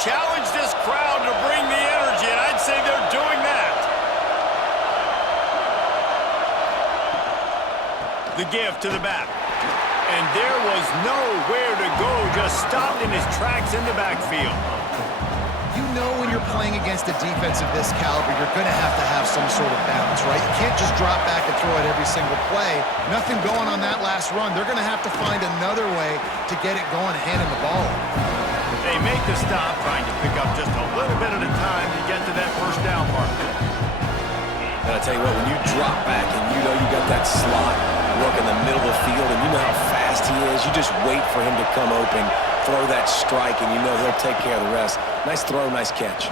challenge this crowd to bring the energy, and I'd say they're doing that. The give to the back. And there was nowhere to go, just stopped in his tracks in the backfield. You know when you're playing against a defense of this caliber, you're going to have some sort of balance, right? You can't just drop back and throw it every single play. Nothing going on that last run. They're going to have to find another way to get it going, handing the ball. They make the stop, trying to pick up just a little bit at a time to get to that first down mark. And I tell you what, when you drop back and you know you got that slot work in the middle of the field and you know how fast he is, you just wait for him to come open, throw that strike, and you know he'll take care of the rest. Nice throw, nice catch.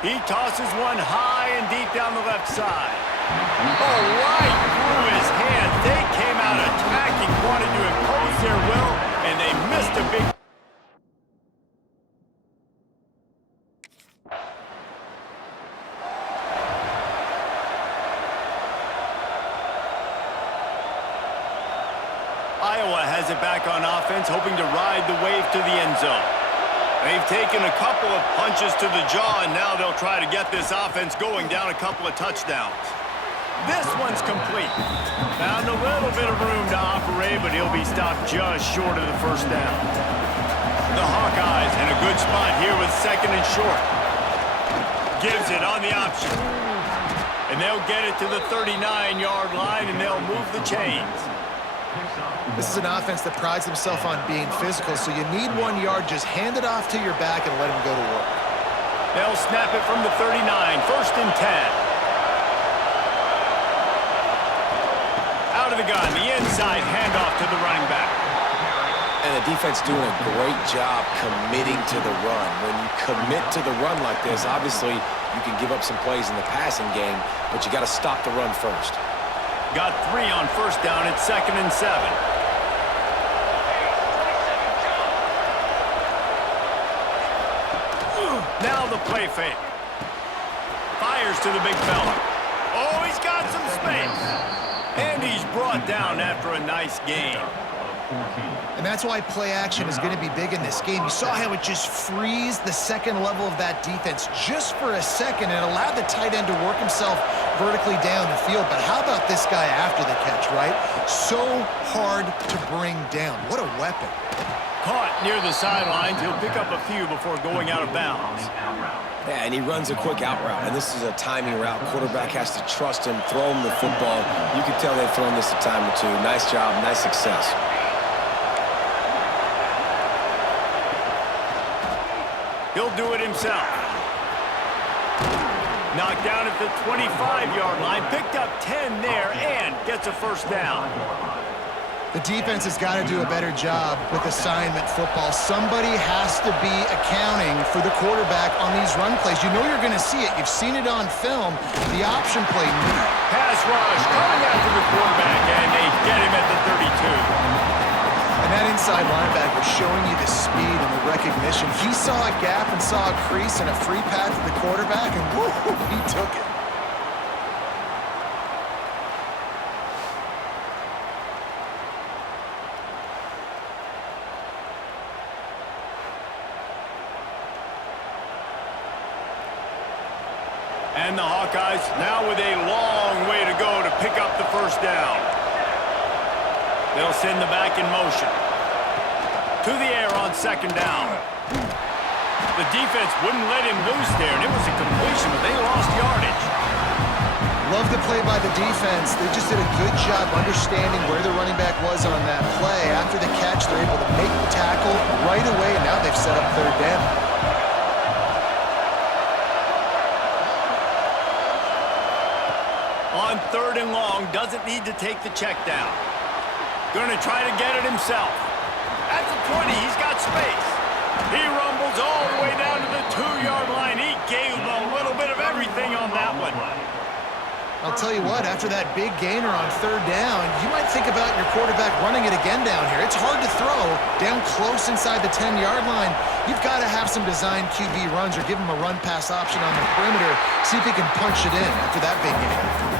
He tosses one high and deep down the left side. Oh, right through his hand. They came out attacking, wanted to impose their will, and they missed a big... Iowa has it back on offense, hoping to ride the wave to the end zone. They've taken a couple of punches to the jaw, and now they'll try to get this offense going down a couple of touchdowns. This one's complete. Found a little bit of room to operate, but he'll be stopped just short of the first down. The Hawkeyes in a good spot here with second and short. Gives it on the option. And they'll get it to the 39-yard line, and they'll move the chains. This is an offense that prides himself on being physical, so you need 1 yard. Just hand it off to your back and let him go to work. They'll snap it from the 39, first and 10. Out of the gun, the inside handoff to the running back. And the defense doing a great job committing to the run. When you commit to the run like this, obviously you can give up some plays in the passing game, but you got to stop the run first. Got 3 on first down at second and 7. Now the play fake. Fires to the big fella. Oh, he's got some space. And he's brought down after a nice gain. And that's why play action is going to be big in this game. You saw how it just frees the second level of that defense just for a second and allowed the tight end to work himself vertically down the field. But how about this guy after the catch, right? So hard to bring down. What a weapon. Caught near the sidelines. He'll pick up a few before going out of bounds. Yeah, and he runs a quick out route, and this is a timing route. Quarterback has to trust him, throw him the football. You can tell they've thrown this a time or two. Nice job, nice success. He'll do it himself. Knocked down at the 25-yard line. Picked up 10 there and gets a first down. The defense has got to do a better job with assignment football. Somebody has to be accounting for the quarterback on these run plays. You know you're going to see it. You've seen it on film. The option play. Pass rush coming after the quarterback, and they get him at the 32. And that inside linebacker showing you the speed and the recognition. He saw a gap and saw a crease and a free path to the quarterback, and woo, he took it. And the Hawkeyes now with a long way to go to pick up the first down. They'll send the back in motion. To the air on second down. The defense wouldn't let him loose there, and it was a completion, but they lost yardage. Love the play by the defense. They just did a good job understanding where the running back was on that play. After the catch, they're able to make the tackle right away, and now they've set up third down. On third and long, doesn't need to take the check down. Going to try to get it himself. At the 20, he's got space. He rumbles all the way down to the 2-yard line. He gave a little bit of everything on that one. I'll tell you what, after that big gainer on third down, you might think about your quarterback running it again down here. It's hard to throw down close inside the 10-yard line. You've got to have some designed QB runs or give him a run-pass option on the perimeter. See if he can punch it in after that big gainer.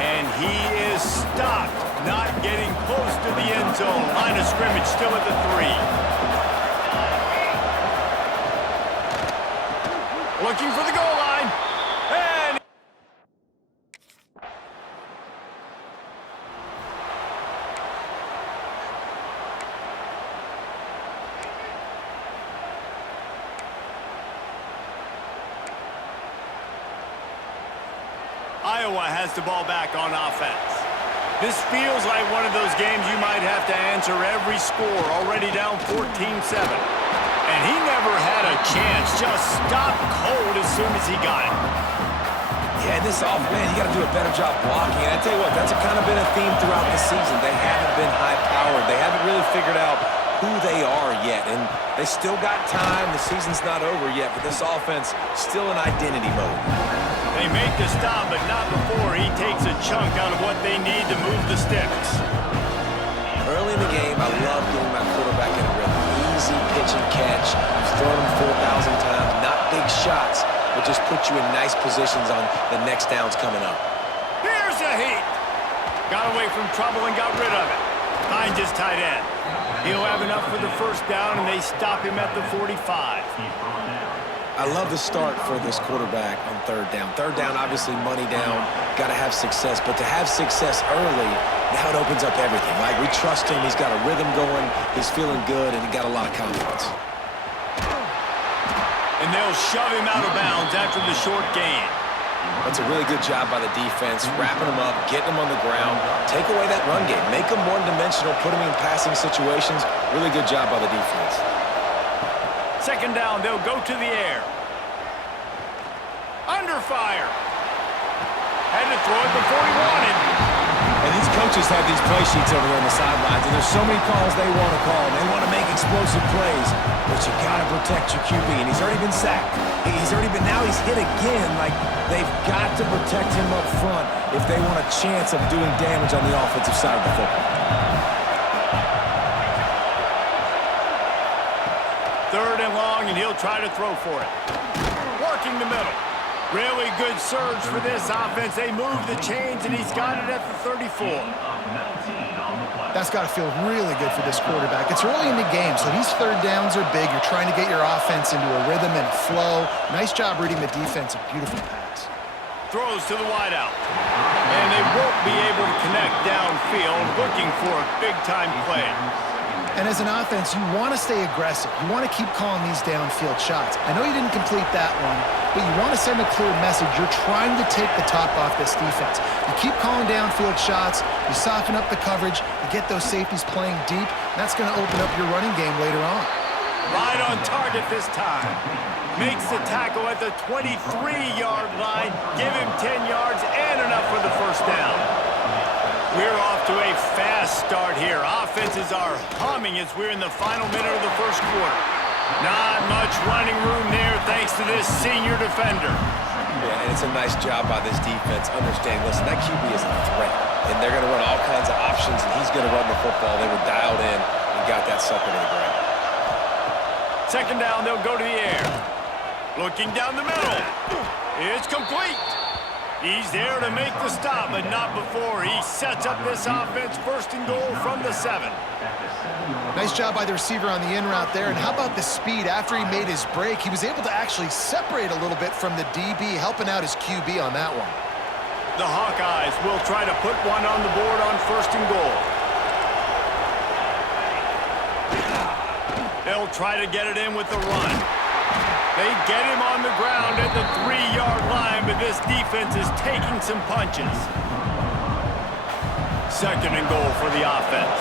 And he is stopped, not getting close to the end zone. Line of scrimmage still at the 3. Looking for the goal line. And Iowa has the ball back on offense. This feels like one of those games you might have to answer every score, already down 14-7. And he never had a chance, just stopped cold as soon as he got it. Yeah, this man, you got to do a better job blocking. And I tell you what, that's kind of been a theme throughout the season. They haven't been high-powered. They haven't really figured out who they are yet. And they still got time. The season's not over yet, but this offense still in identity mode. They make the stop, but not before he takes a chunk out of what they need to move the sticks. Early in the game, I love getting my quarterback in a rhythm. Easy pitch and catch. You've thrown him 4,000 times. Not big shots, but just put you in nice positions on the next downs coming up. Here's a heat. Got away from trouble and got rid of it. Finds his tight end. He'll have enough for the first down, and they stop him at the 45. I love the start for this quarterback on third down. Third down, obviously money down, got to have success. But to have success early, now it opens up everything. Like, we trust him. He's got a rhythm going. He's feeling good, and he got a lot of confidence. And they'll shove him out of bounds after the short gain. That's a really good job by the defense, wrapping him up, getting him on the ground. Take away that run game. Make him one-dimensional, put him in passing situations. Really good job by the defense. Second down, they'll go to the air. Under fire. Had to throw it before he wanted. And these coaches have these play sheets over there on the sidelines, and there's so many calls they want to call. They want to make explosive plays, but you got to protect your QB, and he's already been sacked. Now he's hit again. Like, they've got to protect him up front if they want a chance of doing damage on the offensive side of the football. Third and long, and he'll try to throw for it. Working the middle. Really good surge for this offense. They move the chains, and he's got it at the 34. That's got to feel really good for this quarterback. It's early in the game, so these third downs are big. You're trying to get your offense into a rhythm and a flow. Nice job reading the defense. A beautiful pass. Throws to the wideout. And they won't be able to connect downfield, looking for a big-time play. And as an offense, you want to stay aggressive. You want to keep calling these downfield shots. I know you didn't complete that one, but you want to send a clear message. You're trying to take the top off this defense. You keep calling downfield shots. You soften up the coverage. You get those safeties playing deep. That's going to open up your running game later on. Right on target this time. Makes the tackle at the 23-yard line. Give him 10 yards and enough for the first down. We're off to a fast start here. Offenses are humming as we're in the final minute of the first quarter. Not much running room there thanks to this senior defender. Yeah, and it's a nice job by this defense. Understanding, listen, that QB is a threat, and they're going to run all kinds of options, and he's going to run the football. They were dialed in and got that sucker to the ground. Second down, they'll go to the air. Looking down the middle. It's complete. He's there to make the stop, but not before he sets up this offense first and goal from the 7. Nice job by the receiver on the in route there. And how about the speed? After he made his break, he was able to actually separate a little bit from the DB, helping out his QB on that one. The Hawkeyes will try to put one on the board on first and goal. They'll try to get it in with the run. They get him on the ground at the 3-yard line, but this defense is taking some punches. Second and goal for the offense.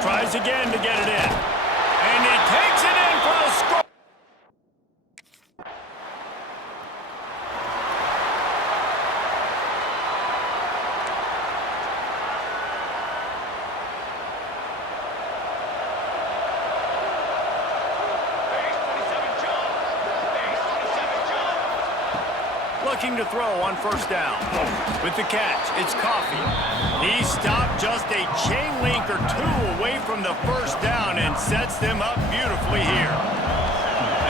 Tries again to get it in. And he takes it in for the score. Looking to throw on first down. With the catch, it's Coffee. He stopped just a chain link or two away from the first down and sets them up beautifully here.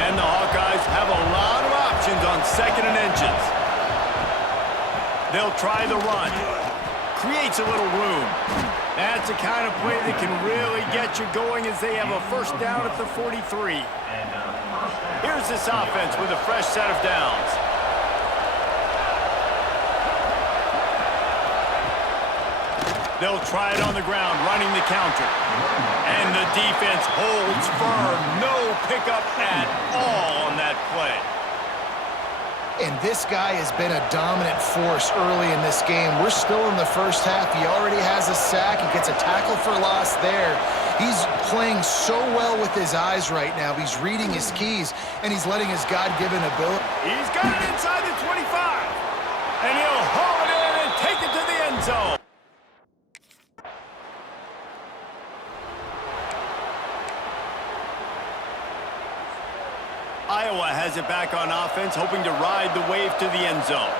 And the Hawkeyes have a lot of options on second and inches. They'll try the run. Creates a little room. That's the kind of play that can really get you going as they have a first down at the 43. Here's this offense with a fresh set of downs. They'll try it on the ground, running the counter. And the defense holds firm. No pickup at all on that play. And this guy has been a dominant force early in this game. We're still in the first half. He already has a sack. He gets a tackle for loss there. He's playing so well with his eyes right now. He's reading his keys, and he's letting his God-given ability. He's got it inside the 25. And he'll haul it in and take it to the end zone. Iowa has it back on offense, hoping to ride the wave to the end zone.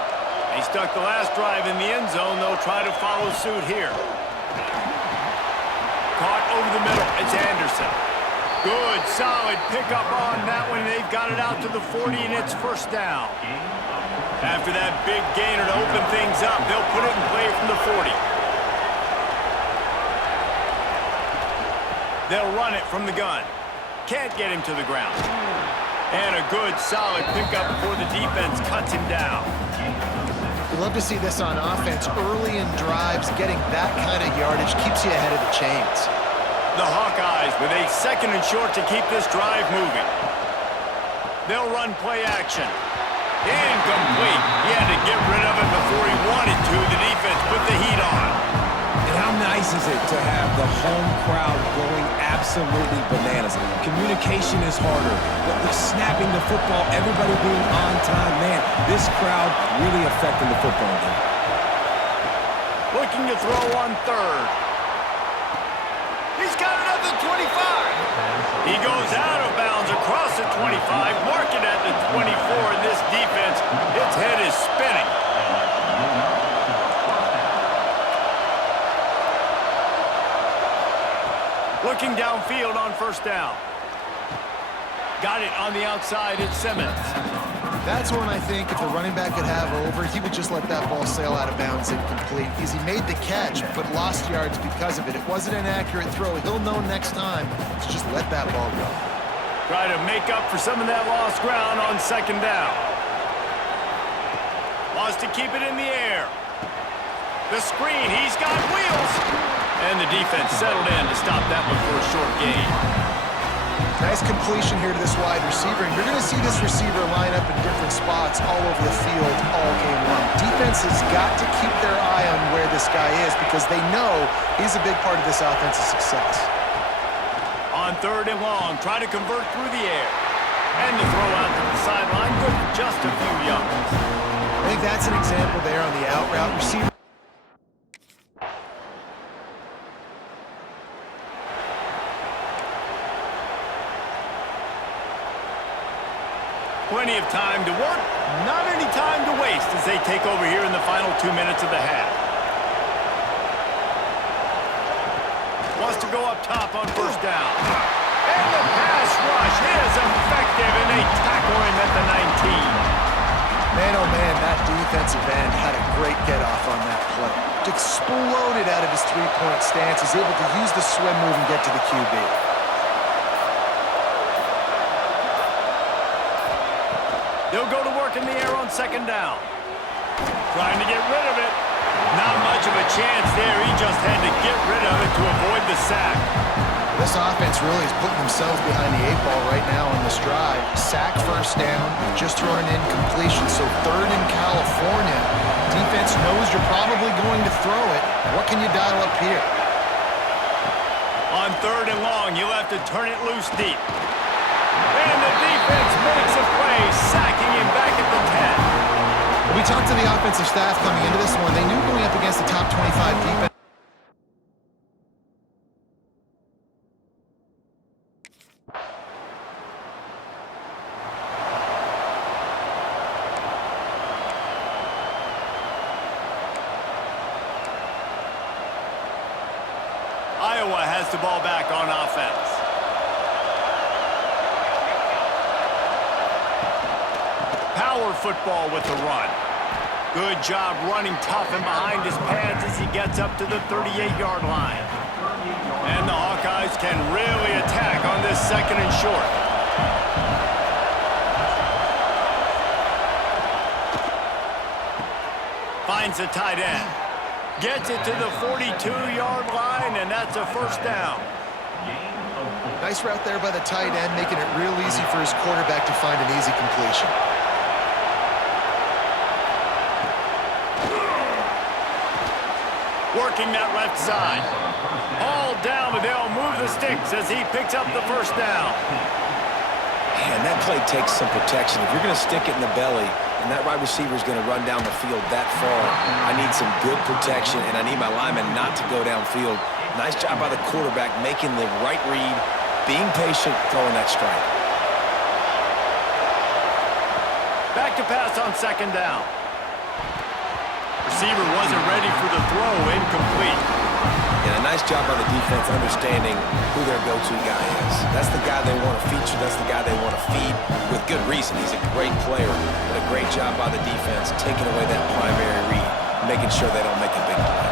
They stuck the last drive in the end zone. They'll try to follow suit here. Caught over the middle. It's Anderson. Good, solid pickup on that one. They've got it out to the 40, and it's first down. After that big gainer to open things up, they'll put it in play from the 40. They'll run it from the gun. Can't get him to the ground. And a good, solid pickup before the defense cuts him down. We love to see this on offense. Early in drives, getting that kind of yardage keeps you ahead of the chains. The Hawkeyes with a second and short to keep this drive moving. They'll run play action. Incomplete. He had to get rid of it before he wanted to. The defense put the heat on. And how nice is it to have the home crowd going absolutely bananas? Communication is harder. The snapping the football, everybody being on time. Man, this crowd really affecting the football game. Looking to throw on third. He's got it at the 25. He goes out of bounds across the 25, mark it at the 24, and this defense, its head is spinning. Looking downfield on first down. Got it on the outside, it's Simmons. That's one I think if a running back could have over, he would just let that ball sail out of bounds incomplete. Because he made the catch, but lost yards because of it. It wasn't an accurate throw. He'll know next time to just let that ball go. Try to make up for some of that lost ground on second down. Wants to keep it in the air. The screen, he's got wheels. And the defense settled in to stop that one for a short gain. Nice completion here to this wide receiver. And you're going to see this receiver line up in different spots all over the field all game long. Defense has got to keep their eye on where this guy is because they know he's a big part of this offense's success. On third and long, try to convert through the air. And the throw out to the sideline, good for just a few yards. I think that's an example there on the out route. Receiver. Plenty of time to work, not any time to waste as they take over here in the final 2 minutes of the half. Wants to go up top on first down. And the pass rush is effective, and they tackle him at the 19. Man, oh man, that defensive end had a great get-off on that play. Exploded out of his three-point stance. He's able to use the swim move and get to the QB. They'll go to work in the air on second down. Trying to get rid of it. Not much of a chance there. He just had to get rid of it to avoid the sack. This offense really is putting themselves behind the 8 ball right now on this drive. Sack first down, just throwing an incompletion. So third in California. Defense knows you're probably going to throw it. What can you dial up here? On third and long, you'll have to turn it loose deep. And the defense makes a play, sacking him back at the 10. We talked to the offensive staff coming into this one. They knew going up against the top 25 defense. Iowa has the ball back on offense. Power football with the run. Good job running tough and behind his pads as he gets up to the 38-yard line. And the Hawkeyes can really attack on this second and short. Finds the tight end. Gets it to the 42-yard line, and that's a first down. Nice route there by the tight end, making it real easy for his quarterback to find an easy completion. Working that left side. All down, but they'll move the sticks as he picks up the first down. Man, that play takes some protection. If you're going to stick it in the belly and that wide receiver is going to run down the field that far, I need some good protection, and I need my lineman not to go downfield. Nice job by the quarterback making the right read, being patient, throwing that strike. Back to pass on second down. Receiver wasn't ready for the throw, incomplete. And a nice job by the defense understanding who their go-to guy is. That's the guy they want to feature. That's the guy they want to feed with good reason. He's a great player, but a great job by the defense taking away that primary read, making sure they don't make a big play.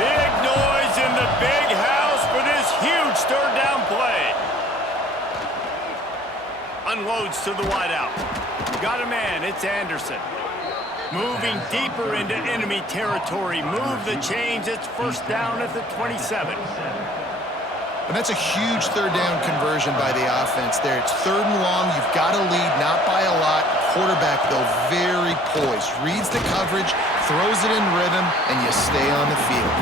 Big noise in the big house for this huge third down play. Unloads to the wideout. Got a man, it's Anderson. Moving deeper into enemy territory. Move the chains. It's first down at the 27. And that's a huge third down conversion by the offense there. It's third and long. You've got to lead, not by a lot. Quarterback, though, very poised. Reads the coverage, throws it in rhythm, and you stay on the field.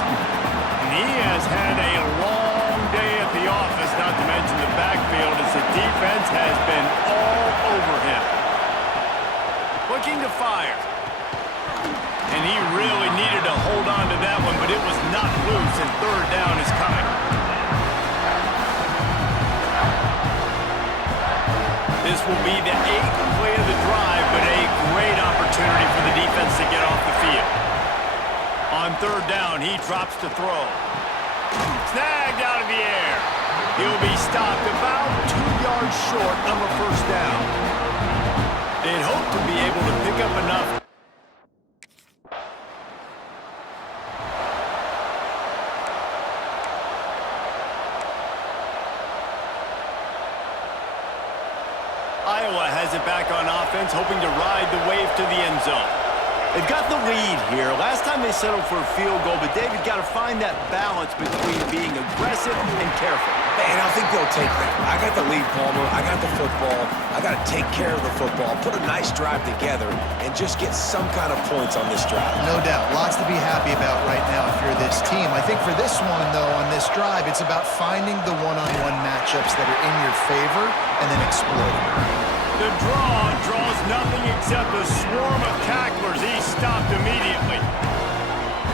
And he has had a long day at the office, not to mention the backfield, as the defense has been all over him. Looking to fire. And he really needed to hold on to that one, but it was not loose, and third down is coming. This will be the 8th play of the drive, but a great opportunity for the defense to get off the field. On third down, he drops to throw. Snagged out of the air. He'll be stopped about 2 yards short of a first down. They'd hope to be able to pick up enough. Iowa has it back on offense, hoping to ride the wave to the end zone. They've got the lead here. Last time they settled for a field goal, but David got to find that balance between being aggressive and careful. Man, I think they'll take that. I got the lead, Palmer. I got the football. I got to take care of the football, put a nice drive together, and just get some kind of points on this drive. No doubt. Lots to be happy about right now if you're this team. I think for this one, though, on this drive, it's about finding the one-on-one matchups that are in your favor and then exploiting. The draw draws nothing except a swarm of tacklers. He's stopped immediately.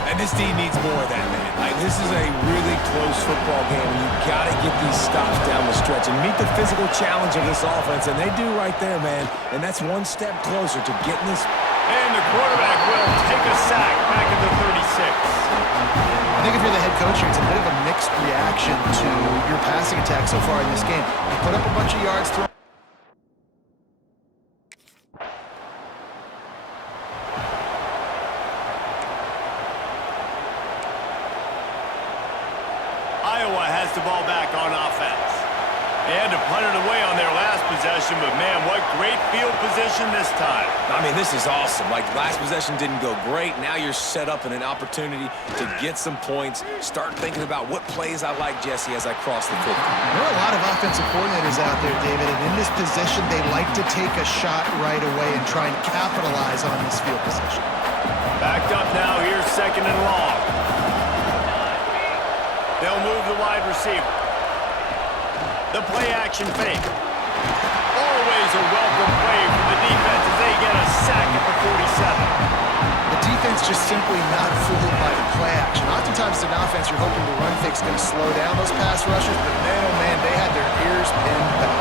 And this team needs more of that, man. Like, this is a really close football game, and you've got to get these stops down the stretch and meet the physical challenge of this offense, and they do right there, man. And that's one step closer to getting this. And the quarterback will take a sack back at the 36. I think if you're the head coach here, it's a bit of a mixed reaction to your passing attack so far in this game. You put up a bunch of yards, throw. Iowa has the ball back on offense. They had to punt it away on their last possession, but man, what great field position this time. I mean, this is awesome. Like, last possession didn't go great. Now you're set up in an opportunity to get some points. Start thinking about what plays I like, Jesse, as I cross the football. There are a lot of offensive coordinators out there, David, and in this position, they like to take a shot right away and try and capitalize on this field position. Backed up now, here's second and long. They'll move the wide receiver. The play action fake. Always a welcome play for the defense as they get a sack at the 47. The defense just simply not fooled by the play action. Oftentimes, as an offense, you're hoping the run fake's going to slow down those pass rushers, but man, oh man, they had their ears pinned back.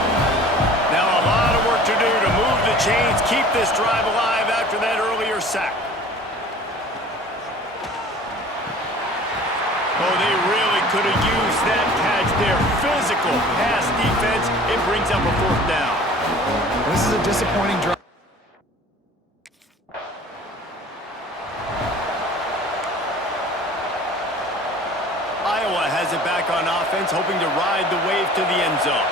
Now a lot of work to do to move the chains, keep this drive alive after that earlier sack. Oh, they really could have used that catch there. Physical pass defense. It brings up a fourth down. This is a disappointing drive. offense hoping to ride the wave to the end zone.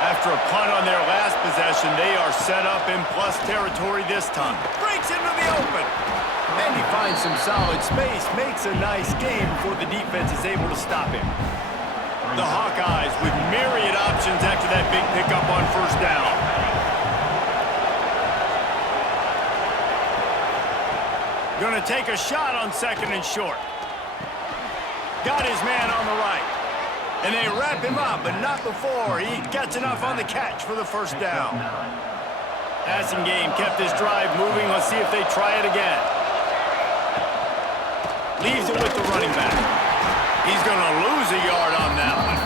After a punt on their last possession, they are set up in plus territory this time. Breaks into the open. And he finds some solid space, makes a nice game before the defense is able to stop him. The Hawkeyes with myriad options after that big pickup on first down. Gonna take a shot on second and short. Got his man on the right. And they wrap him up, but not before he gets enough on the catch for the first down. Passing game kept this drive moving. Let's see if they try it again. Leaves it with the running back. He's going to lose a yard on that one.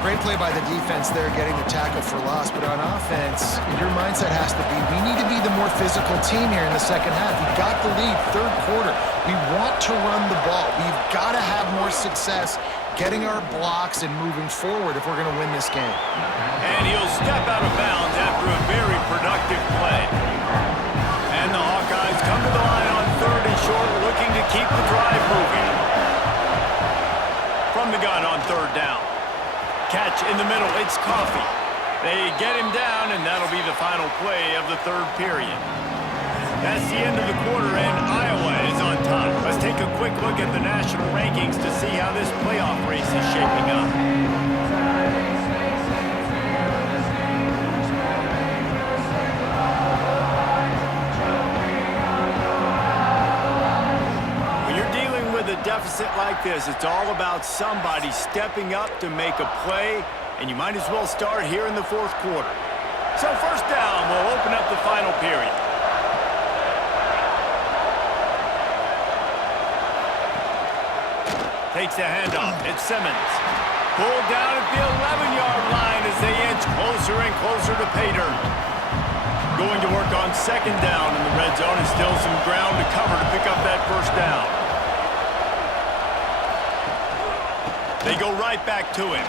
Great play by the defense there, getting the tackle for loss. But on offense, your mindset has to be, we need to be the more physical team here in the second half. We got the lead, third quarter. We want to run the ball. We've got to have more success getting our blocks and moving forward if we're going to win this game. And he'll step out of bounds after a very productive play. And the Hawkeyes come to the line on third and short, looking to keep the drive moving. From the gun on third down. Catch in the middle, it's Coffee. They get him down, and that'll be the final play of the third period. That's the end of the quarter, and Iowa is on top. Let's take a quick look at the national rankings to see how this playoff race is shaping up. When you're dealing with a deficit like this, it's all about somebody stepping up to make a play, and you might as well start here in the fourth quarter. So first down will open up the final period. Takes the handoff. It's Simmons. Pulled down at the 11-yard line as they inch closer and closer to pay dirt. Going to work on second down in the red zone and still some ground to cover to pick up that first down. They go right back to him.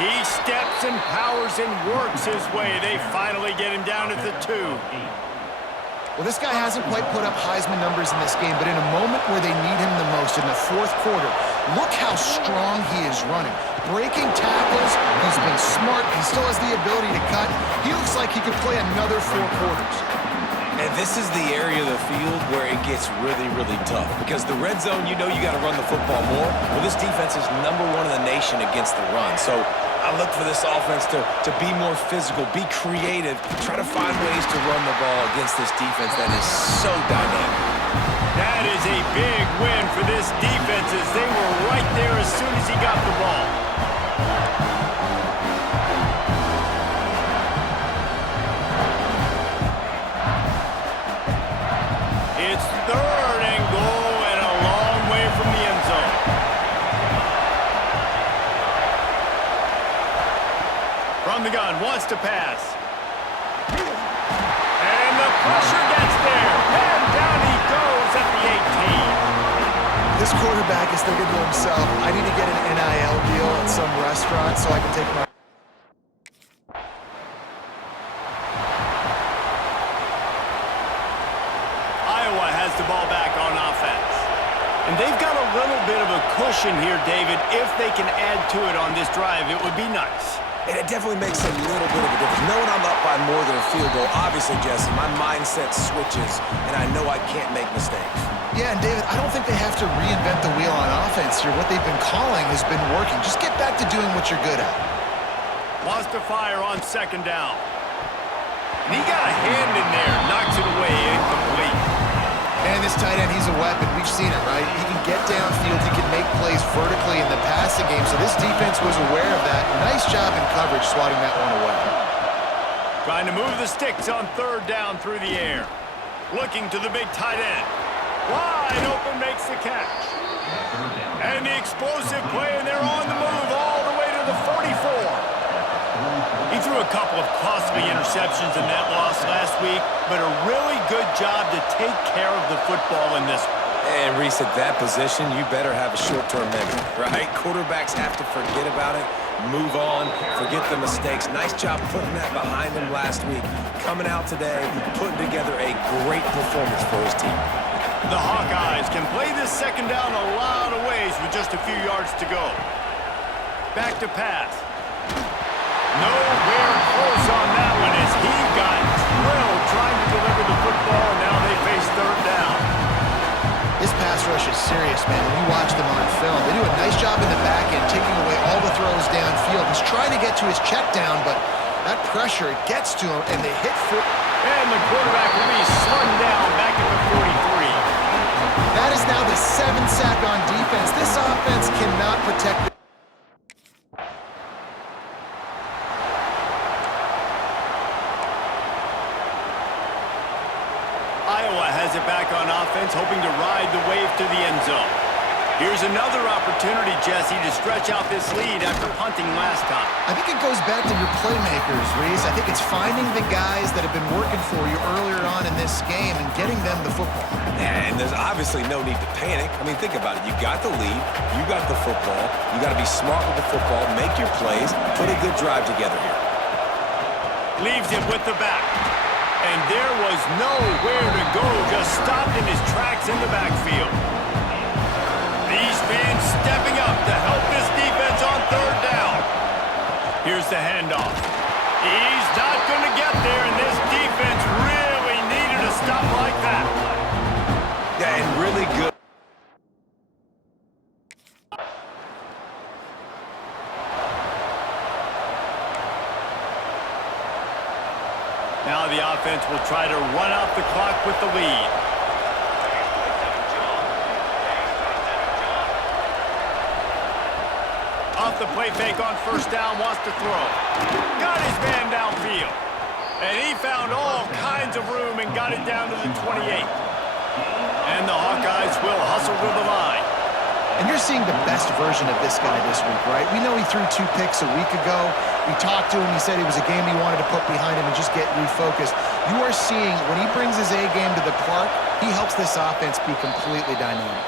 He steps and powers and works his way. They finally get him down at the 2. Well, this guy hasn't quite put up Heisman numbers in this game, but in a moment where they need him the most, in the fourth quarter, look how strong he is running. Breaking tackles, he's been smart, he still has the ability to cut. He looks like he could play another 4 quarters. And this is the area of the field where it gets really, really tough. Because the red zone, you know you got to run the football more. Well, this defense is #1 in the nation against the run. So I look for this offense to be more physical, be creative, try to find ways to run the ball against this defense that is so dynamic. That is a big win for this defense as they were right there as soon as he got the ball. It's third and goal and a long way from the end zone. From the gun, wants to pass. And the pressure gets there. And down he goes at the 18. This quarterback is thinking to himself, I need to get an NIL deal at some restaurant so I can take my... Iowa has the ball back on offense. And they've got a little bit of a cushion here, David. If they can add to it on this drive, it would be nice. And it definitely makes a little bit of a difference. Knowing I'm up by more than a field goal, obviously, Jesse, my mindset switches, and I know I can't make mistakes. Yeah, and David, I don't think they have to reinvent the wheel on offense here. What they've been calling has been working. Just get back to doing what you're good at. Wants to fire on second down. And he got a hand in there, knocks it away, incomplete. And this tight end, he's a weapon. We've seen it, right? He can get downfield. He can make plays vertically in the passing game. So this defense was aware of that. Nice job in coverage swatting that one away. Trying to move the sticks on third down through the air. Looking to the big tight end. Wide open, makes the catch. And the explosive play, and they're on the move all the way to the 44. He threw a couple of costly interceptions in that loss last week, but a really good job to take care of the football in this one. And Reese, at that position, you better have a short-term memory, right? Quarterbacks have to forget about it, move on, forget the mistakes. Nice job putting that behind him last week. Coming out today, putting together a great performance for his team. The Hawkeyes can play this second down a lot of ways with just a few yards to go. Back to pass. Nowhere close on that one as he got drilled trying to deliver the football, and now they face third down. This pass rush is serious, man. When you watch them on film, they do a nice job in the back end, taking away all the throws downfield. He's trying to get to his check down, but that pressure, it gets to him, and they hit for... And the quarterback will be slung down back at the 43. That is now the 7th sack on defense. This offense cannot protect... Iowa has it back on offense, hoping to ride the wave to the end zone. Here's another opportunity, Jesse, to stretch out this lead after punting last time. I think it goes back to your playmakers, Reese. I think it's finding the guys that have been working for you earlier on in this game and getting them the football. Yeah, and there's obviously no need to panic. I mean, think about it. You got the lead. You got the football. You got to be smart with the football, make your plays, put a good drive together here. Leaves it with the back. And there was nowhere to go, just stopped in his tracks in the backfield. These fans stepping up to help this defense on third down. Here's the handoff. He's not going to get there, and this defense really needed a stop like that. Yeah, and really good. Now the offense will try to run out the clock with the lead. Off the play fake on first down, wants to throw. Got his man downfield. And he found all kinds of room and got it down to the 28. And the Hawkeyes will hustle to the line. And you're seeing the best version of this guy this week, right? We know he threw 2 picks a week ago. We talked to him. He said it was a game he wanted to put behind him and just get refocused. You are seeing when he brings his A game to the park, he helps this offense be completely dynamic.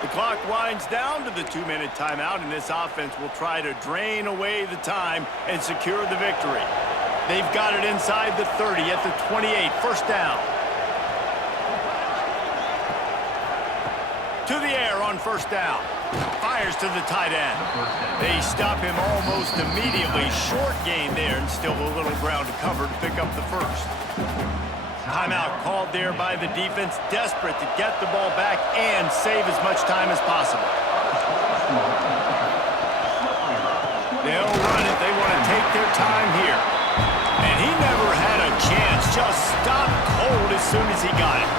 The clock winds down to the 2-minute timeout, and this offense will try to drain away the time and secure the victory. They've got it inside the 30 at the 28, first down. To the air on first down. Fires to the tight end. They stop him almost immediately. Short gain there and still a little ground to cover to pick up the first. Timeout called there by the defense, desperate to get the ball back and save as much time as possible. They'll run it. They want to take their time here. And he never had a chance. Just stopped cold as soon as he got it.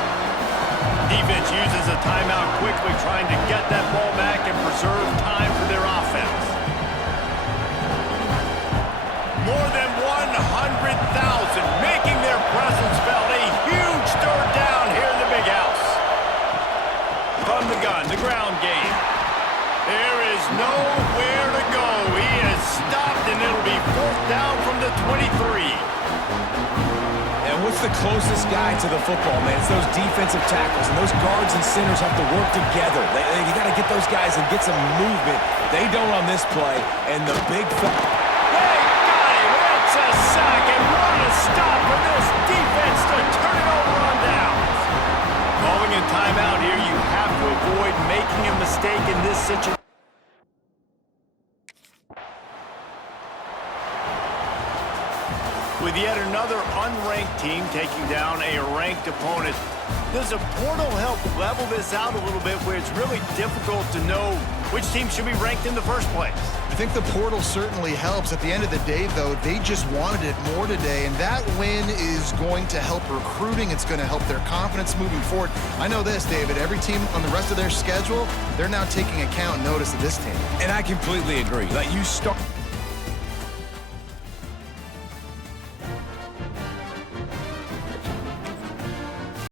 Defense uses a timeout quickly, trying to get that ball back and preserve time for their offense. More than 100,000 making their presence felt. A huge third down here in the big house. From the gun, the ground game. There is nowhere to go. He is stopped, and it'll be 4th down from the 23. And what's the closest guy to the football, man? It's those defensive tackles, and those guards and centers have to work together. You got to get those guys and get some movement. They don't on this play, and the big... They got him! It's a sack, and what a stop for this defense to turn it over on downs. Calling a timeout here, you have to avoid making a mistake in this situation. With yet another unranked team taking down a ranked opponent, does a portal help level this out a little bit where it's really difficult to know which team should be ranked in the first place? I think the portal certainly helps. At the end of the day, though, they just wanted it more today, and that win is going to help recruiting. It's going to help their confidence moving forward. I know this, David, every team on the rest of their schedule, they're now taking account and notice of this team. And I completely agree. Like, you start...